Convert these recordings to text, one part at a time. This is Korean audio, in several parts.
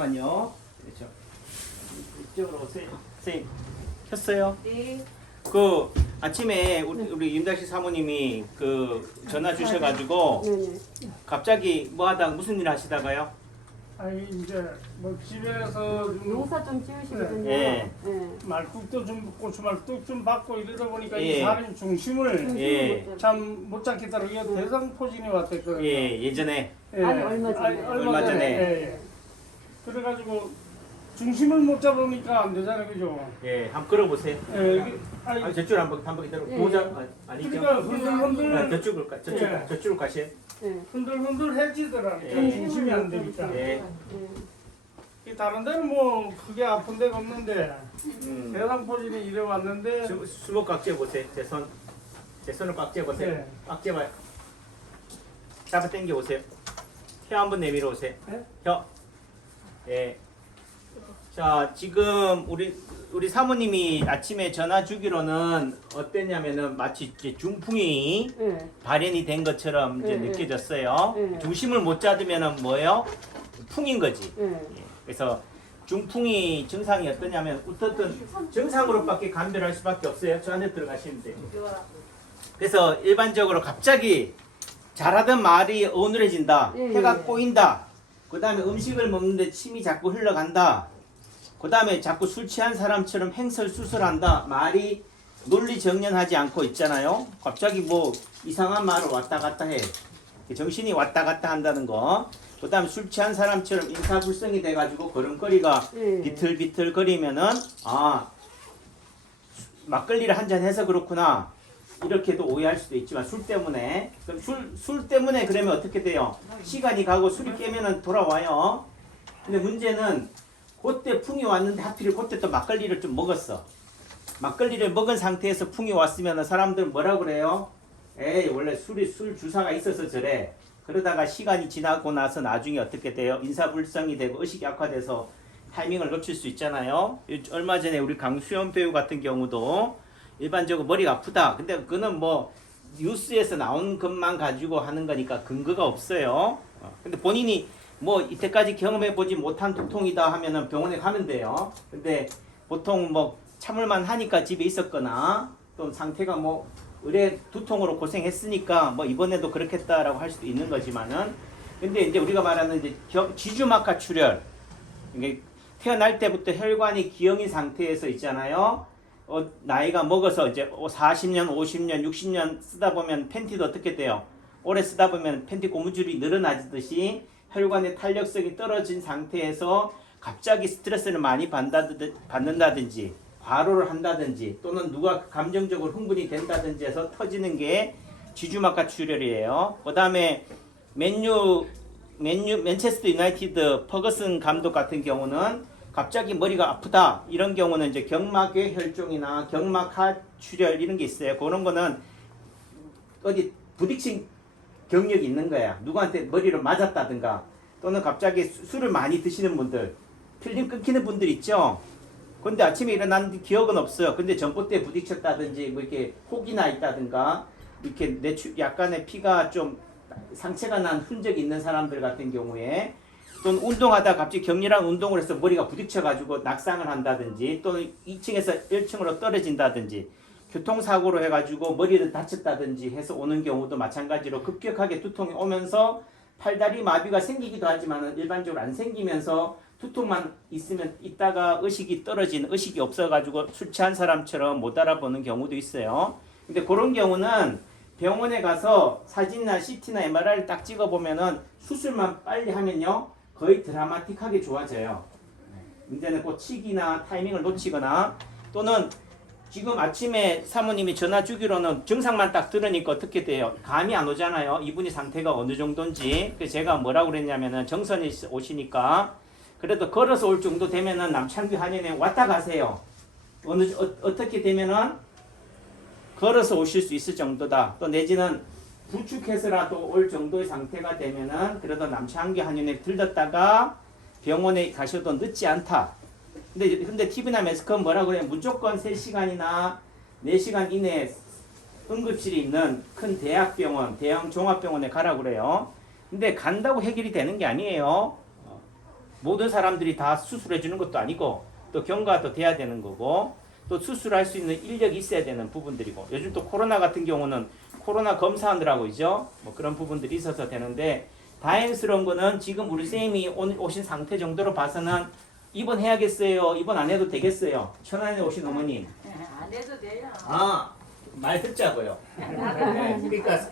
잠깐만요. 그렇죠. 이쪽으로 오세요. 선생님 켰어요? 네. 그 아침에 우리 윤다시 사모님이 그 전화 주셔가지고 네네. 갑자기 뭐 하다가 무슨 일 하시다가요? 아니 이제 뭐 집에서 좀 농사 좀 지으시거든요. 예. 예. 말뚝도 좀 고추 말뚝 좀 받고 이러다 보니까 예. 이 사람 중심을 예. 참 못 잡겠더라고요. 이게 대상포진이 왔댔거든요. 예, 예전에 아니, 얼마 전에. 얼마 전에. 예, 예. 그래가지고 중심을 못 잡으니까 안 되잖아요, 그죠? 예, 한번 끌어보세요. 예, 이게, 아니, 아, 저쪽으로 한번 이대로 예. 보자. 아니죠? 그러니까 아, 흔들흔들 저쪽으로 가, 예. 저쪽으로 가세요. 예. 흔들흔들해지더라고요. 예. 중심이 안 되니까. 예. 이 다른 데는 뭐 크게 아픈 데가 없는데 대상포진이 이래 왔는데 수목 꽉 쥐어보세요. 제 손을 꽉 쥐어보세요. 예. 꽉 쥐어봐요. 잡아 당겨 오세요. 혀 한번 내밀어 오세요. 예? 혀. 예. 자, 지금 우리 사모님이 아침에 전화 주기로는 어땠냐면은 마치 이제 중풍이 예. 발현이 된 것처럼 이제 예, 예. 느껴졌어요. 예. 중심을 못 잡으면은 뭐예요? 풍인 거지. 예. 예. 그래서 중풍이 증상이 어떠냐면 어떻든 증상으로밖에 감별할 수밖에 없어요. 저 안에 들어가시면 돼요. 그래서 일반적으로 갑자기 잘하던 말이 어눌해진다. 예, 해가 예. 꼬인다. 그 다음에 음식을 먹는데 침이 자꾸 흘러간다. 그 다음에 자꾸 술 취한 사람처럼 행설수설한다. 말이 논리정연하지 않고 있잖아요. 갑자기 뭐 이상한 말을 왔다 갔다 해. 정신이 왔다 갔다 한다는 거. 그 다음에 술 취한 사람처럼 인사불성이 돼가지고 걸음걸이가 예. 비틀비틀 거리면은 아 막걸리를 한잔 해서 그렇구나. 이렇게도 오해할 수도 있지만 술 때문에 그럼 술 때문에 그러면 어떻게 돼요? 시간이 가고 술이 깨면은 돌아와요. 근데 문제는 그때 풍이 왔는데 하필 그때 또 막걸리를 좀 먹었어. 막걸리를 먹은 상태에서 풍이 왔으면 사람들은 뭐라 그래요? 에이 원래 술 주사가 있어서 저래. 그러다가 시간이 지나고 나서 나중에 어떻게 돼요? 인사불성이 되고 의식이 악화돼서 타이밍을 놓칠 수 있잖아요. 얼마 전에 우리 강수연 배우 같은 경우도 일반적으로 머리가 아프다. 근데 그거는 뭐 뉴스에서 나온 것만 가지고 하는 거니까 근거가 없어요. 근데 본인이 뭐 이때까지 경험해 보지 못한 두통이다 하면은 병원에 가면 돼요. 근데 보통 뭐 참을만 하니까 집에 있었거나 또 상태가 뭐 의뢰 두통으로 고생했으니까 뭐 이번에도 그렇겠다라고 할 수도 있는 거지만은 근데 이제 우리가 말하는 이제 지주막하 출혈 이게 태어날 때부터 혈관이 기형인 상태에서 있잖아요. 나이가 먹어서 이제 40년, 50년, 60년 쓰다 보면 팬티도 어떻게 돼요? 오래 쓰다 보면 팬티 고무줄이 늘어나듯이 혈관의 탄력성이 떨어진 상태에서 갑자기 스트레스를 많이 받는다든지 과로를 한다든지 또는 누가 감정적으로 흥분이 된다든지 해서 터지는 게 지주막하 출혈이에요. 그 다음에 맨체스터 유나이티드 퍼거슨 감독 같은 경우는 갑자기 머리가 아프다 이런 경우는 이제 경막의 혈종이나 경막하 출혈 이런 게 있어요. 그런 거는 어디 부딪힌 경력이 있는 거야. 누구한테 머리를 맞았다든가 또는 갑자기 술을 많이 드시는 분들 필름 끊기는 분들 있죠. 근데 아침에 일어났는데 기억은 없어요. 근데 전봇대에 부딪혔다든지 뭐 이렇게 혹이 나 있다든가 이렇게 약간의 피가 좀 상처가 난 흔적이 있는 사람들 같은 경우에 또는 운동하다 갑자기 격렬한 운동을 해서 머리가 부딪혀가지고 낙상을 한다든지 또는 2층에서 1층으로 떨어진다든지 교통사고로 해가지고 머리를 다쳤다든지 해서 오는 경우도 마찬가지로 급격하게 두통이 오면서 팔다리 마비가 생기기도 하지만 일반적으로 안 생기면서 두통만 있으면 있다가 의식이 떨어지는 의식이 없어가지고 술 취한 사람처럼 못 알아보는 경우도 있어요. 근데 그런 경우는 병원에 가서 사진이나 CT나 MRI를 딱 찍어보면은 수술만 빨리 하면요 거의 드라마틱하게 좋아져요. 문제는 그 치기나 타이밍을 놓치거나 또는 지금 아침에 사모님이 전화 주기로는 증상만 딱 들으니까 어떻게 돼요? 감이 안 오잖아요. 이분이 상태가 어느 정도인지. 그래서 제가 뭐라고 그랬냐면은 정선이 오시니까 그래도 걸어서 올 정도 되면은 남창규 한의원에 왔다 가세요. 어떻게 되면은 걸어서 오실 수 있을 정도다. 또 내지는 부축해서라도 올 정도의 상태가 되면은 그래도 남창규 한의원에 들렀다가 병원에 가셔도 늦지 않다. 근데 TV나 매스컴 뭐라 그래요? 무조건 3시간이나 4시간 이내에 응급실이 있는 큰 대학병원, 대형 종합병원에 가라고 그래요. 근데 간다고 해결이 되는 게 아니에요. 모든 사람들이 다 수술해 주는 것도 아니고 또 경과도 돼야 되는 거고 또 수술할 수 있는 인력이 있어야 되는 부분들이고 요즘 또 코로나 같은 경우는 코로나 검사하느라고 이죠. 뭐 그런 부분들이 있어서 되는데 다행스러운 거는 지금 우리 쌤이 오늘 오신 상태 정도로 봐서는 입원해야겠어요. 입원 안 해도 되겠어요. 천안에 오신 어머님. 안 해도 돼요. 아, 말 듣자고요. 네, 그러니까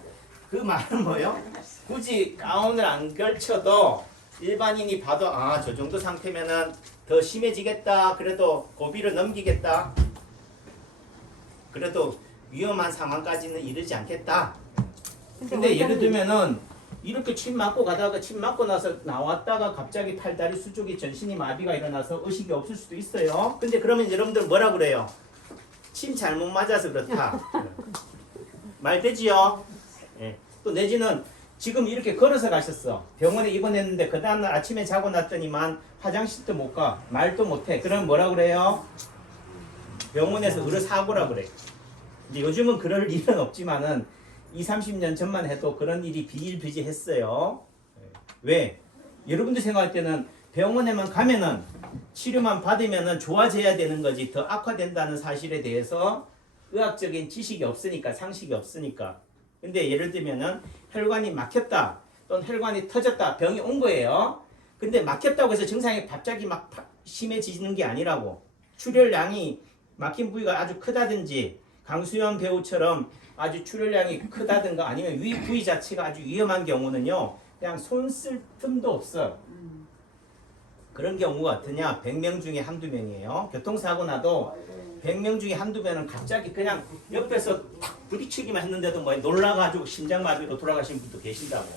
그 말은 뭐예요? 굳이 가운을 안 걸쳐도 일반인이 봐도 아, 저 정도 상태면은 더 심해지겠다. 그래도 고비를 넘기겠다. 그래도 위험한 상황까지는 이르지 않겠다. 근데 예를 들면은 이렇게 침 맞고 가다가 침 맞고 나서 나왔다가 갑자기 팔다리 수족이 전신이 마비가 일어나서 의식이 없을 수도 있어요. 근데 그러면 여러분들 뭐라 그래요? 침 잘못 맞아서 그렇다. 말 되지요? 예. 또 내지는 지금 이렇게 걸어서 가셨어. 병원에 입원했는데 그 다음날 아침에 자고 났더니만 화장실도 못 가. 말도 못 해. 그럼 뭐라 그래요? 병원에서 의료사고라 그래. 이제 요즘은 그럴 일은 없지만은 20-30년 전만 해도 그런 일이 비일비재했어요. 왜? 여러분들 생각할 때는 병원에만 가면은 치료만 받으면은 좋아져야 되는 거지 더 악화된다는 사실에 대해서 의학적인 지식이 없으니까 상식이 없으니까. 근데 예를 들면은 혈관이 막혔다 또는 혈관이 터졌다 병이 온 거예요. 근데 막혔다고 해서 증상이 갑자기 막 심해지는 게 아니라고. 출혈량이 막힌 부위가 아주 크다든지 강수연 배우처럼 아주 출혈량이 크다든가 아니면 위 부위 자체가 아주 위험한 경우는요 그냥 손 쓸 틈도 없어. 그런 경우가 어떠냐? 100명 중에 한두 명이에요. 교통사고 나도 100명 중에 한두 명은 갑자기 그냥 옆에서 탁 부딪히기만 했는데도 뭐 놀라가지고 심장마비로 돌아가신 분도 계신다고.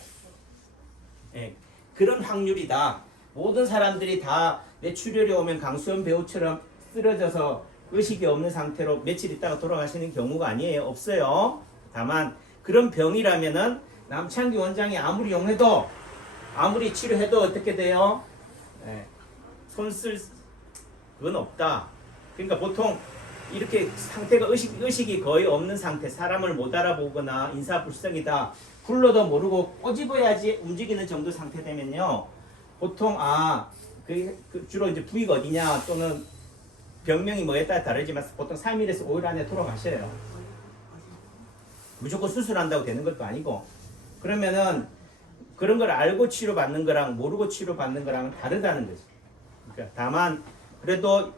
예, 그런 확률이다. 모든 사람들이 다 뇌출혈이 오면 강수연 배우처럼 쓰러져서 의식이 없는 상태로 며칠 있다가 돌아가시는 경우가 아니에요. 없어요. 다만 그런 병이라면은 남창기 원장이 아무리 용해도 아무리 치료해도 어떻게 돼요? 예, 손 쓸 그건 없다. 그러니까 보통 이렇게 상태가 의식이 거의 없는 상태, 사람을 못 알아보거나 인사불성이다, 불러도 모르고 꼬집어야지 움직이는 정도 상태 되면요, 보통 그 주로 이제 부위가 어디냐 또는 병명이 뭐에 따라 다르지만 보통 3일에서 5일 안에 돌아가셔요. 무조건 수술한다고 되는 것도 아니고. 그러면은 그런 걸 알고 치료받는 거랑 모르고 치료받는 거랑은 다르다는 거지. 그러니까 다만 그래도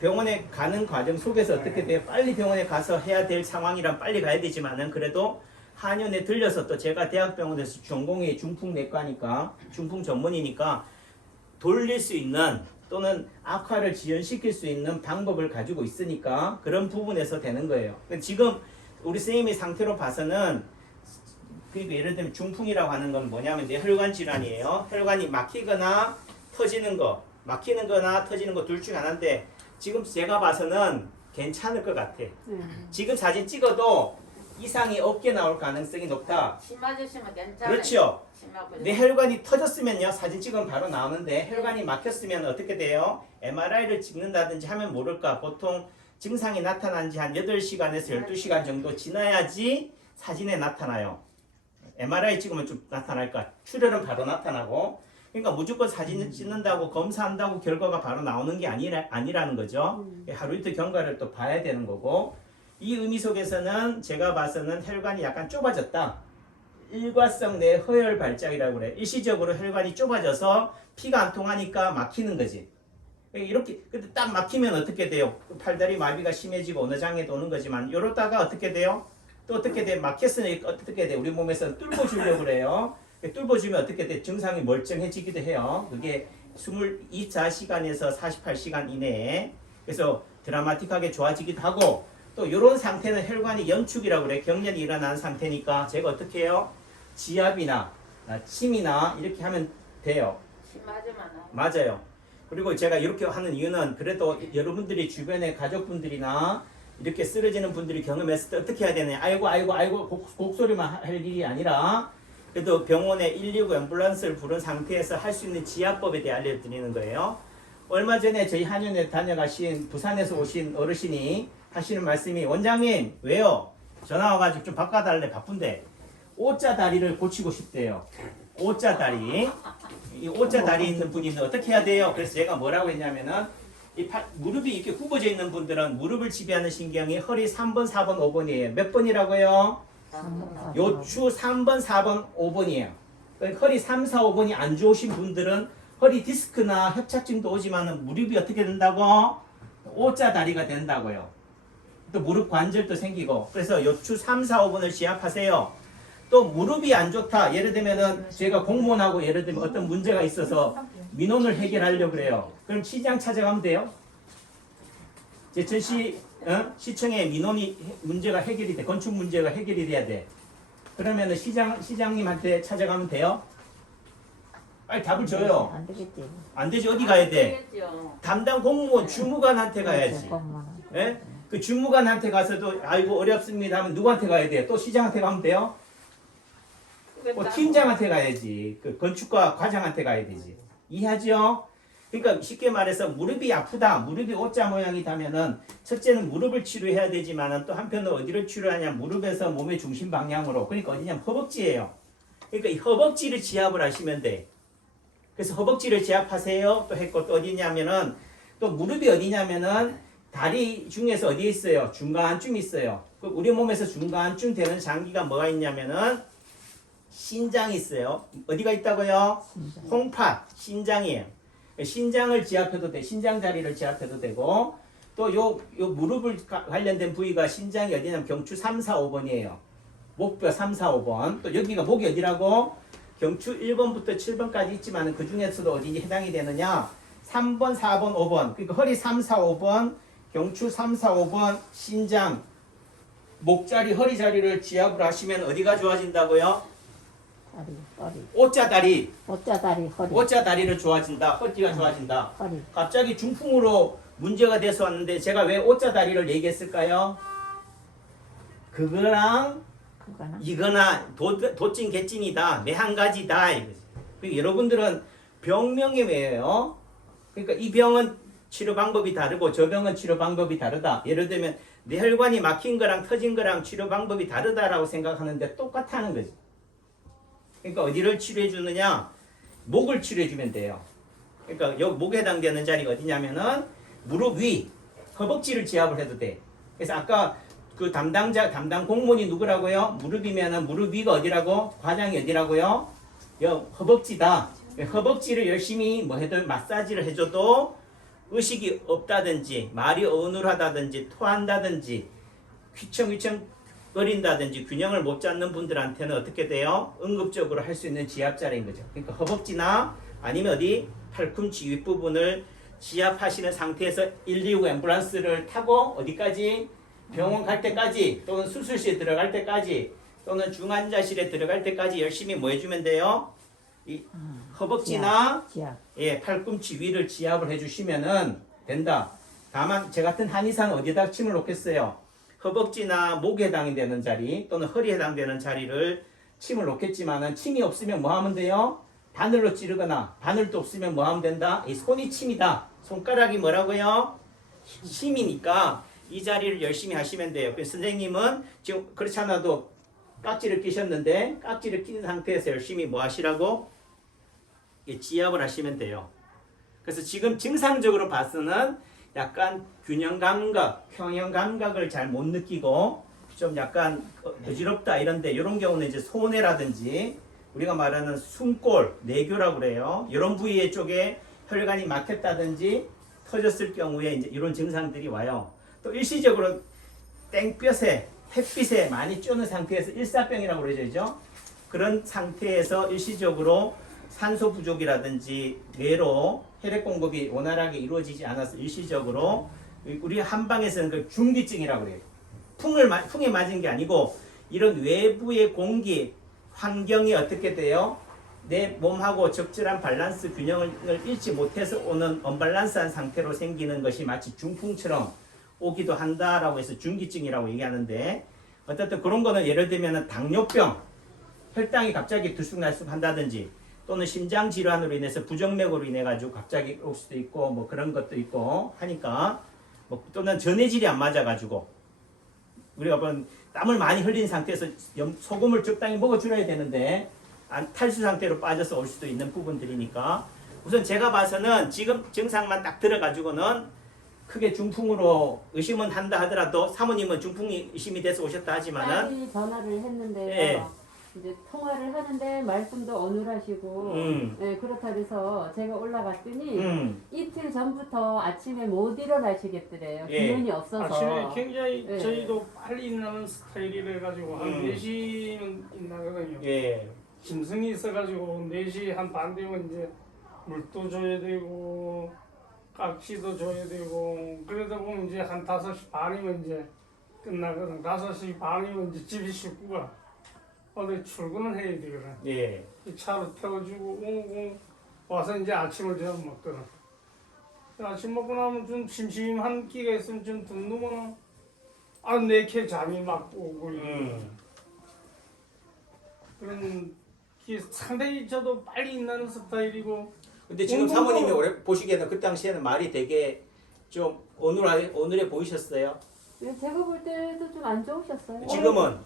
병원에 가는 과정 속에서 어떻게 돼요? 빨리 병원에 가서 해야 될 상황이란 빨리 가야 되지만은 그래도 한의원에 들려서 또 제가 대학병원에서 전공이 중풍내과니까 중풍 전문이니까 돌릴 수 있는 또는 악화를 지연시킬 수 있는 방법을 가지고 있으니까 그런 부분에서 되는 거예요. 지금 우리 선생님의 상태로 봐서는 그러니까 예를 들면 중풍이라고 하는 건 뭐냐면 뇌혈관 질환이에요. 혈관이 막히거나 터지는 거, 막히는 거나 터지는 거 둘 중에 하나인데 지금 제가 봐서는 괜찮을 것 같아. 지금 사진 찍어도 이상이 없게 나올 가능성이 높다. 침 맞으시면 괜찮아요. 그렇죠. 침 맞고 내 혈관이 터졌으면요 사진 찍으면 바로 나오는데 혈관이 막혔으면 어떻게 돼요? MRI를 찍는다든지 하면 모를까 보통 증상이 나타난 지 한 8시간에서 12시간 정도 지나야지 사진에 나타나요. MRI 찍으면 좀 나타날까? 출혈은 바로 나타나고. 그러니까 무조건 사진을 찍는다고 검사한다고 결과가 바로 나오는 게 아니라는 거죠. 하루 이틀 경과를 또 봐야 되는 거고. 이 의미 속에서는 제가 봐서는 혈관이 약간 좁아졌다. 일과성 뇌허혈 발작이라고 그래. 일시적으로 혈관이 좁아져서 피가 안 통하니까 막히는 거지. 이렇게 근데 딱 막히면 어떻게 돼요? 팔다리 마비가 심해지고 어느 장애도 오는 거지만 이러다가 어떻게 돼요? 또 어떻게 돼? 막혔으니 어떻게 돼? 우리 몸에서 뚫어주려고 그래요. 뚫어주면 어떻게 돼? 증상이 멀쩡해지기도 해요. 그게 24시간에서 48시간 이내에. 그래서 드라마틱하게 좋아지기도 하고 또 이런 상태는 혈관이 연축이라고 그래. 경련이 일어난 상태니까 제가 어떻게 해요? 지압이나 침이나 이렇게 하면 돼요. 침 맞으면 맞아요. 그리고 제가 이렇게 하는 이유는 그래도 여러분들이 주변에 가족분들이나 이렇게 쓰러지는 분들이 경험했을 때 어떻게 해야 되느냐. 아이고 곡소리만 할 일이 아니라 그래도 병원에 119 앰뷸런스를 부른 상태에서 할 수 있는 지압법에 대해 알려드리는 거예요. 얼마 전에 저희 한의원에 다녀가신 부산에서 오신 어르신이 하시는 말씀이 원장님 왜요? 전화 와가지고 좀 바꿔달래 바쁜데 오자 다리를 고치고 싶대요. O자 다리. 이 O자 다리 있는 분이 어떻게 해야 돼요? 그래서 제가 뭐라고 했냐면은 무릎이 이렇게 굽어져 있는 분들은 무릎을 지배하는 신경이 허리 3번, 4번, 5번이에요. 몇 번이라고요? 요추 3번, 4번, 5번이에요. 그러니까 허리 3, 4, 5번이 안 좋으신 분들은 허리 디스크나 협착증도 오지만 무릎이 어떻게 된다고? O자 다리가 된다고요. 또 무릎 관절도 생기고. 그래서 요추 3, 4, 5번을 지압하세요. 또 무릎이 안 좋다. 예를 들면은 제가 공무원하고 예를 들면 어떤 문제가 있어서 민원을 해결하려고 그래요. 그럼 시장 찾아가면 돼요. 제천시 시청에 문제가 해결이 돼. 건축 문제가 해결이 돼야 돼. 그러면은 시장님한테 찾아가면 돼요. 빨리 답을 줘요. 안 되겠지. 안 되지. 어디 가야 돼? 되겠죠. 담당 공무원 주무관한테 가야지. 예? 그 주무관한테 가서도 아이고 어렵습니다 하면 누구한테 가야 돼요? 또 시장한테 가면 돼요? 뭐 팀장한테 가야지. 그 건축과 과장한테 가야 되지. 이해하죠? 그러니까 쉽게 말해서 무릎이 아프다, 무릎이 O자 모양이다면은 첫째는 무릎을 치료해야 되지만은 또 한편으로 어디를 치료하냐? 무릎에서 몸의 중심 방향으로. 그러니까 어디냐면 허벅지예요. 그러니까 이 허벅지를 지압을 하시면 돼. 그래서 허벅지를 지압하세요. 또 했고 또 어디냐면은 또 무릎이 어디냐면은 다리 중에서 어디에 있어요? 중간쯤 있어요. 우리 몸에서 중간쯤 되는 장기가 뭐가 있냐면은 신장이 있어요. 어디가 있다고요? 홍파, 신장이에요. 신장을 지압해도 돼. 신장 자리를 지압해도 되고 또 요 무릎을 관련된 부위가 신장이 어디냐면 경추 3, 4, 5번이에요. 목뼈 3, 4, 5번. 또 여기가 목이 어디라고? 경추 1번부터 7번까지 있지만 그 중에서도 어디 해당이 되느냐? 3번, 4번, 5번. 그러니까 허리 3, 4, 5번, 경추 3, 4, 5번, 신장, 목자리, 허리 자리를 지압을 하시면 어디가 좋아진다고요? 허리. O자 다리. O자 다리, 허리. O자 다리를 좋아진다. 허리가 좋아진다. 허리. 갑자기 중풍으로 문제가 돼서 왔는데 제가 왜 O자 다리를 얘기했을까요? 그거랑 그거나. 이거나 도찐 개찐이다. 내 한 가지다. 그러니까 여러분들은 병명이 왜요? 그러니까 이 병은 치료 방법이 다르고 저 병은 치료 방법이 다르다. 예를 들면 뇌혈관이 막힌 거랑 터진 거랑 치료 방법이 다르다라고 생각하는데 똑같다는 거지. 그러니까 어디를 치료해 주느냐? 목을 치료해 주면 돼요. 그러니까 여기 목에 해당되는 자리가 어디냐면은 무릎 위, 허벅지를 지압을 해도 돼. 그래서 아까 그 담당 공무원이 누구라고요? 무릎이면은 무릎 위가 어디라고? 과장이 어디라고요? 허벅지다. 허벅지를 열심히 뭐 해도 마사지를 해줘도 의식이 없다든지 말이 어눌하다든지 토한다든지 휘청휘청 거린다든지 균형을 못 잡는 분들한테는 어떻게 돼요? 응급적으로 할 수 있는 지압자리인 거죠. 그러니까 허벅지나 아니면 어디 팔꿈치 윗부분을 지압하시는 상태에서 119 앰뷸런스를 타고 어디까지? 병원 갈 때까지 또는 수술실에 들어갈 때까지 또는 중환자실에 들어갈 때까지 열심히 뭐 해주면 돼요? 이 허벅지나 지압. 예, 팔꿈치 위를 지압을 해주시면은 된다. 다만 저 같은 한의사는 어디다 침을 놓겠어요? 허벅지나 목에 해당되는 자리 또는 허리에 해당되는 자리를 침을 놓겠지만은 침이 없으면 뭐 하면 돼요? 바늘로 찌르거나 바늘도 없으면 뭐 하면 된다? 이 손이 침이다. 손가락이 뭐라고요? 침이니까 이 자리를 열심히 하시면 돼요. 그래서 선생님은 지금 그렇지 않아도 깍지를 끼셨는데 깍지를 낀 상태에서 열심히 뭐 하시라고? 지압을 하시면 돼요. 그래서 지금 증상적으로 봐서는 약간 균형 감각, 평형 감각을 잘 못 느끼고 좀 약간 어지럽다 이런데 이런 경우는 이제 소뇌라든지 우리가 말하는 숨골, 내교라고 그래요. 이런 부위 쪽에 혈관이 막혔다든지 터졌을 경우에 이제 이런 증상들이 와요. 또 일시적으로 땡볕에 햇빛에 많이 쬐는 상태에서 일사병이라고 그러죠. 그런 상태에서 일시적으로 산소 부족이라든지 뇌로 혈액 공급이 원활하게 이루어지지 않아서 일시적으로 우리 한방에서는 그 중기증이라고 그래요. 풍에 맞은 게 아니고 이런 외부의 공기, 환경이 어떻게 돼요? 내 몸하고 적절한 밸런스 균형을 잃지 못해서 오는 언밸런스한 상태로 생기는 것이 마치 중풍처럼 오기도 한다라고 해서 중기증이라고 얘기하는데 어쨌든 그런 거는 예를 들면 당뇨병, 혈당이 갑자기 들쑥날쑥 한다든지 또는 심장 질환으로 인해서 부정맥으로 인해 가지고 갑자기 올 수도 있고 뭐 그런 것도 있고 하니까 뭐 또는 전해질이 안 맞아 가지고 우리가 본 땀을 많이 흘린 상태에서 소금을 적당히 먹어 줄여야 되는데 탈수 상태로 빠져서 올 수도 있는 부분들이니까 우선 제가 봐서는 지금 증상만 딱 들어가지고는 크게 중풍으로 의심은 한다 하더라도 사모님은 중풍이 의심이 돼서 오셨다 하지만은 빨리 전화를 했는데요. 예. 이제 통화를 하는데 말씀도 어눌하시고 예, 그렇다 그래서 제가 올라갔더니 이틀 전부터 아침에 못 일어나시겠더래요. 예. 기운이 없어서. 아침에 굉장히 예. 저희도 빨리 일어나는 스타일이라 가지고 한 4시는 일어나거든요. 예. 짐승이 있어가지고 4시 한 반 되면 이제 물도 줘야 되고 깍지도 줘야 되고 그러다 보면 이제 한 5시 반이면 이제 끝나거든. 5시 반이면 이제 집에 식구가 어디 출근을 해야 되거든. 예. 이 차로 태워주고 오고 와서 이제 아침을 좀 먹거든. 아침 먹고 나면 좀 심심한 끼가 있으면 좀 든두면 내게 잠이 막 오고 그런 게 상당히 저도 빨리 일어나는 스타일이고. 근데 지금 사모님이 보시기에는 그 당시에는 말이 되게 좀 어눌해 보이셨어요? 예, 제가 볼 때도 좀 안 좋으셨어요. 지금은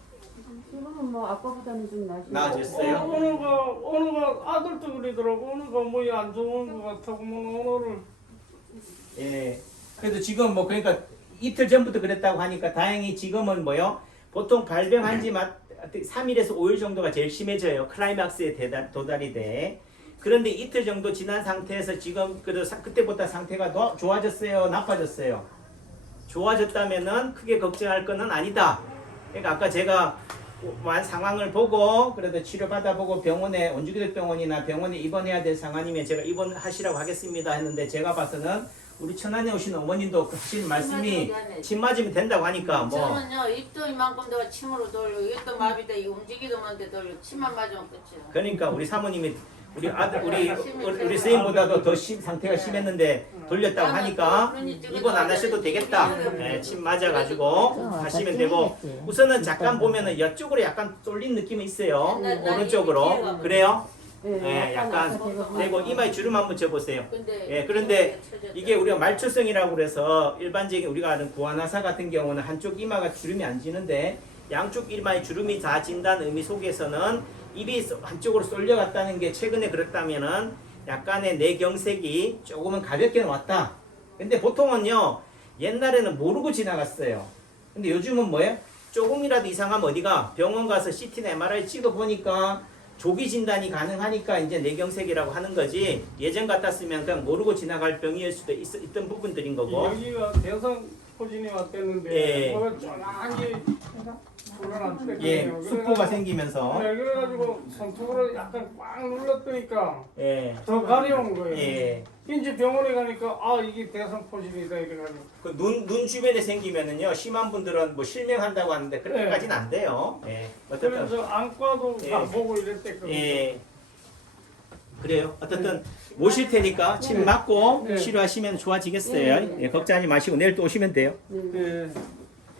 지금은 뭐 아까보다는 좀 나아졌어요? 어느가 아들도 그러더라고. 어느가 뭐안 좋은 것 같다고 뭐 어느를. 예. 그래도 지금 뭐 그러니까 이틀 전부터 그랬다고 하니까 다행히 지금은 뭐요? 보통 발병한 지 3일에서 5일 정도가 제일 심해져요. 클라이막스에 도달이 돼. 그런데 이틀 정도 지난 상태에서 지금 그때보다 상태가 더 좋아졌어요? 나빠졌어요? 좋아졌다면은 크게 걱정할 거는 아니다. 그러니까 아까 제가 상황을 보고 그래도 치료받아보고 병원에 원주기독병원이나 병원에 입원해야 될 상황이면 제가 입원하시라고 하겠습니다 했는데 제가 봐서는 우리 천안에 오신 어머님도 하신 말씀이 침 맞으면 된다고 하니까 뭐 저는요 입도 이만큼 더 침으로 돌리고 이것도 마비돼 이 움직이도 못해 돌리고 침만 맞으면 끝이야. 그러니까 우리 사모님이 우리 아들 우리 선생님보다도 더 상태가 심했는데 돌렸다고 하니까 입원 안 하셔도 되겠다. 네, 침 맞아가지고 하시면 되고 우선은 잠깐 보면은 이쪽으로 약간 쏠린 느낌이 있어요. 오른쪽으로 그래요? 예, 약간 그리고 이마에 주름 한번 져보세요. 예, 그런데 이게 우리가 말초성이라고 그래서 일반적인 우리가 아는 구안화사 같은 경우는 한쪽 이마가 주름이 안 지는데 양쪽 이마에 주름이 다 진다는 의미 속에서는 입이 한쪽으로 쏠려갔다는 게 최근에 그렇다면은 약간의 뇌경색이 조금은 가볍게는 왔다. 근데 보통은요 옛날에는 모르고 지나갔어요. 근데 요즘은 뭐예요? 조금이라도 이상하면 어디가 병원 가서 CT나 MRI 찍어 보니까 조기 진단이 가능하니까 이제 뇌경색이라고 하는 거지 예전 같았으면 그냥 모르고 지나갈 병일 수도 있던 부분들인 거고. 여기가 대성 포진이 왔댔는데 예. 뭐가 쫙한 게 불안한 예, 수포가 생기면서 네, 그래가지고 손톱으로 약간 꽉 눌렀더니까 예, 더 가려운 거예요. 예. 이제 병원에 가니까 이게 대성 포진이다 이래가지고 그 눈 주변에 생기면은요 심한 분들은 뭐 실명한다고 하는데 그렇게까지는 안 돼요. 예, 어쨌든 그래서 안과도 예. 다 보고 이랬댔거든요. 예, 그래요. 어쨌든 모실 테니까 침 맞고 네. 치료하시면 좋아지겠어요. 예, 걱정하지 마시고 내일 또 오시면 돼요. 예.